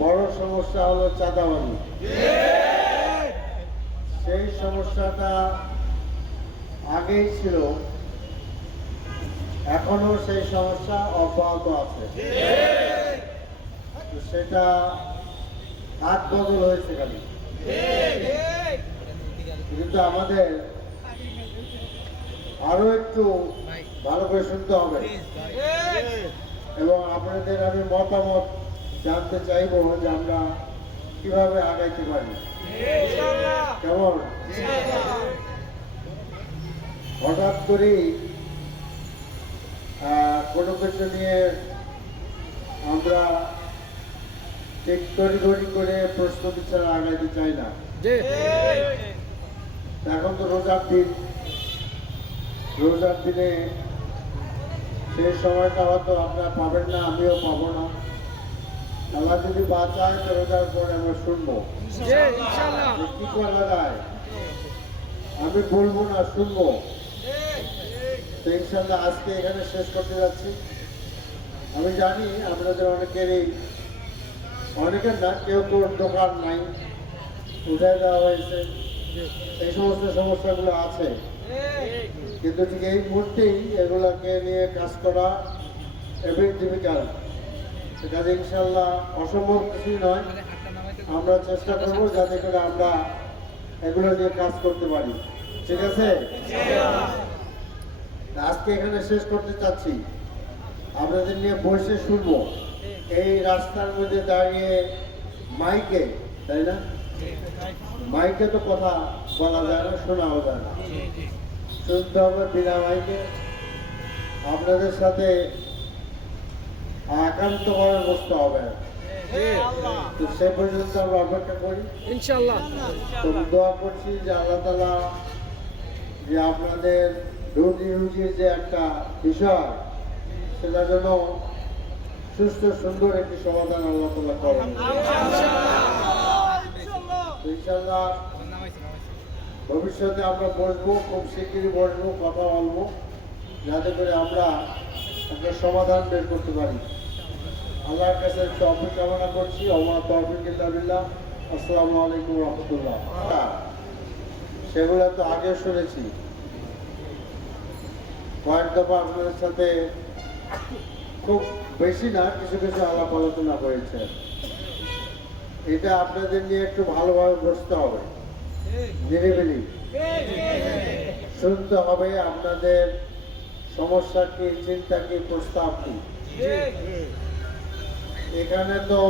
বড় সমস্যা হলো চাঁদাবাজি। সেই সমস্যাটা আগেই ছিল, এখনো সেই সমস্যা অব্যাহত আছে। সেটা হাত বদল হয়েছে খালি, কিন্তু আমাদের আরো একটু ভালো করে শুনতে হবে এবং আপনাদের আমি মতামত জানতে চাইবো যে আমরা কিভাবে আগাইতে পারি। কেমন? হঠাৎ করেই কোনো কিছু নিয়ে আমরা ঠিক তড়িঘড়ি করে প্রস্তুতি ছাড়া আগাইতে চাই না। এখন তো রোজার দিন, রোজার দিনে সেই সময়টা হয়তো আপনারা পাবেন না, আমিও পাবো না। আল্লাহ যদি বাঁচায় তো রোজার পরে আমরা শুনবো কি করা যায়। আমি বলবো না, শুনবো। তো ইনশাল্লাহ আজকে এখানে শেষ করতে যাচ্ছি। আমি জানি আপনাদের অনেকের না, কেউ দোকান নাই, উঠাই দেওয়া হয়েছে, এই সমস্ত সমস্যাগুলো আছে, কিন্তু ঠিক এই মুহূর্তেই এগুলোকে নিয়ে কাজ করা এভরি ডিফিকাল্ট। কাজে ইনশাল্লাহ অসম্ভব কিছুই নয়। আমরা চেষ্টা করব যাতে করে আমরা এগুলো নিয়ে কাজ করতে পারি। ঠিক আছে? আজকে এখানে শেষ করতে চাচ্ছি। আপনাদের নিয়ে বসে শুনবো। এই রাস্তার মধ্যে দাঁড়িয়ে মাইকে, তাই না? মাইকে তো কথা বলা যায় না, শোনাও যায় না, শুনতে হবে বিনা মাইকে। আপনাদের সাথে একান্তভাবে বসতে হবে। তো সে পর্যন্ত আমরা অপেক্ষা করি ইনশাআল্লাহ। তো দোয়া করছি যে আল্লাহ তাআলা যে আপনাদের রুজির যে একটা বিষয়, সেটা যেন সুস্থ সুন্দর একটি সমাধান আল্লাহ তাআলা করেন ইনশাআল্লাহ। ভবিষ্যতে আমরা বসবো, খুব শিগগিরই বসবো, কথা বলবো, যাতে করে আমরা একটা সমাধান বের করতে পারি। আল্লাহর কাছে তৌফিক কামনা করছি। ওমা তৌফিক ইল্লা বিল্লাহ। আসসালামু আলাইকুম ওয়া রাহমাতুল্লাহ। সেগুলো তো আগে শুনেছি, কয়েক দফা আপনাদের সাথে, খুব বেশি না, কিছু কিছু আলাপ আলোচনা হয়েছে। এটা আপনাদের নিয়ে একটু ভালোভাবে বসতে হবে, নিরিবিলি শুনতে হবে আপনাদের সমস্যা কি, চিন্তা কি, প্রস্তাব কি। এখানে তো